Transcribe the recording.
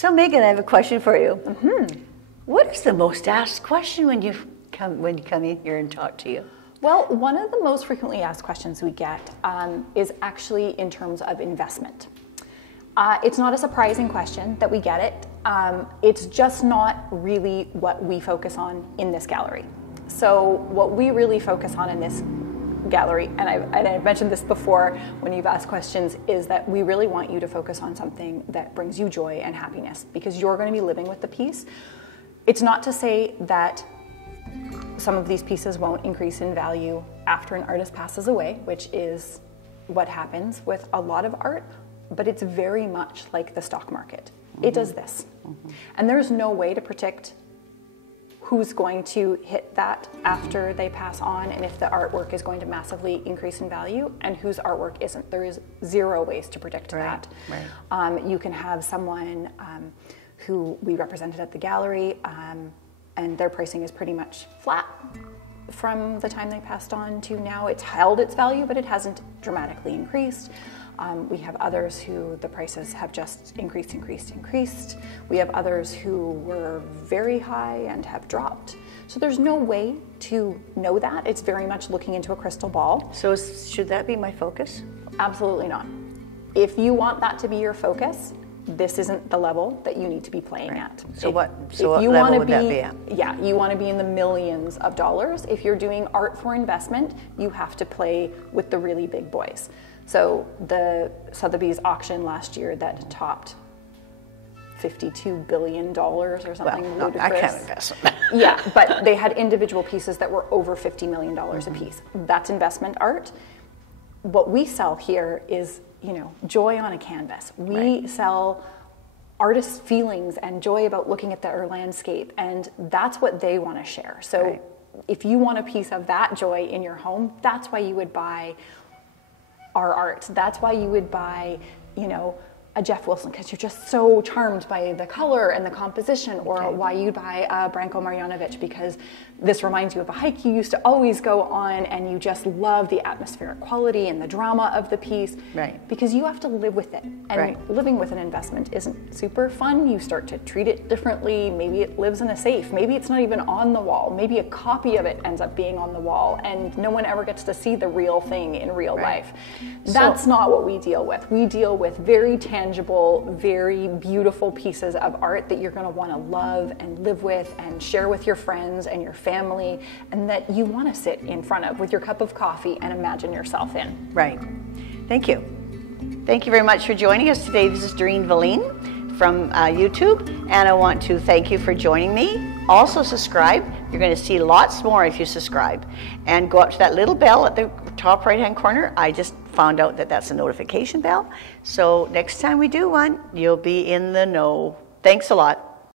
So Megan, I have a question for you. What is the most asked question when you come in here and talk to you? Well, one of the most frequently asked questions we get is actually in terms of investment. It's not a surprising question that we get it. It's just not really what we focus on in this gallery. So what we really focus on in this gallery, and I've mentioned this before when you've asked questions, is that we really want you to focus on something that brings you joy and happiness, because you're going to be living with the piece. It's not to say that some of these pieces won't increase in value after an artist passes away, which is what happens with a lot of art, but it's very much like the stock market. It does this. And there's no way to predict who's going to hit that after they pass on, and if the artwork is going to massively increase in value, and whose artwork isn't. There is zero ways to predict that. Right. You can have someone who we represented at the gallery, and their pricing is pretty much flat from the time they passed on to now. It's held its value, but it hasn't dramatically increased. We have others who the prices have just increased. We have others who were very high and have dropped. So there's no way to know that. It's very much looking into a crystal ball. So should that be my focus? Absolutely not. If you want that to be your focus, this isn't the level that you need to be playing at. So what level would that be at? Yeah, you want to be in the millions of dollars. If you're doing art for investment, you have to play with the really big boys. So the Sotheby's auction last year that topped $52 billion or something ludicrous. I can't invest. Yeah, but they had individual pieces that were over $50 million a piece. That's investment art. What we sell here is, joy on a canvas. We sell artists' feelings and joy about looking at their landscape, and that's what they want to share. So if you want a piece of that joy in your home, that's why you would buy our art. That's why you would buy, a Jeff Wilson, because you're just so charmed by the color and the composition, or why you'd buy a Branko Marjanovic, because this reminds you of a hike you used to always go on, and you just love the atmospheric quality and the drama of the piece. Right. Because you have to live with it. And living with an investment isn't super fun. You start to treat it differently. Maybe it lives in a safe. Maybe it's not even on the wall. Maybe a copy of it ends up being on the wall, and no one ever gets to see the real thing in real life. That's not what we deal with. We deal with very tangible, very beautiful pieces of art that you're going to want to love and live with and share with your friends and your family, and that you want to sit in front of with your cup of coffee and imagine yourself in. Right. Thank you. Thank you very much for joining us today. This is Doreen Velin from YouTube, and I want to thank you for joining me. Also subscribe. You're going to see lots more if you subscribe. And go up to that little bell at the top right-hand corner. I just found out that that's a notification bell. So next time we do one, you'll be in the know. Thanks a lot.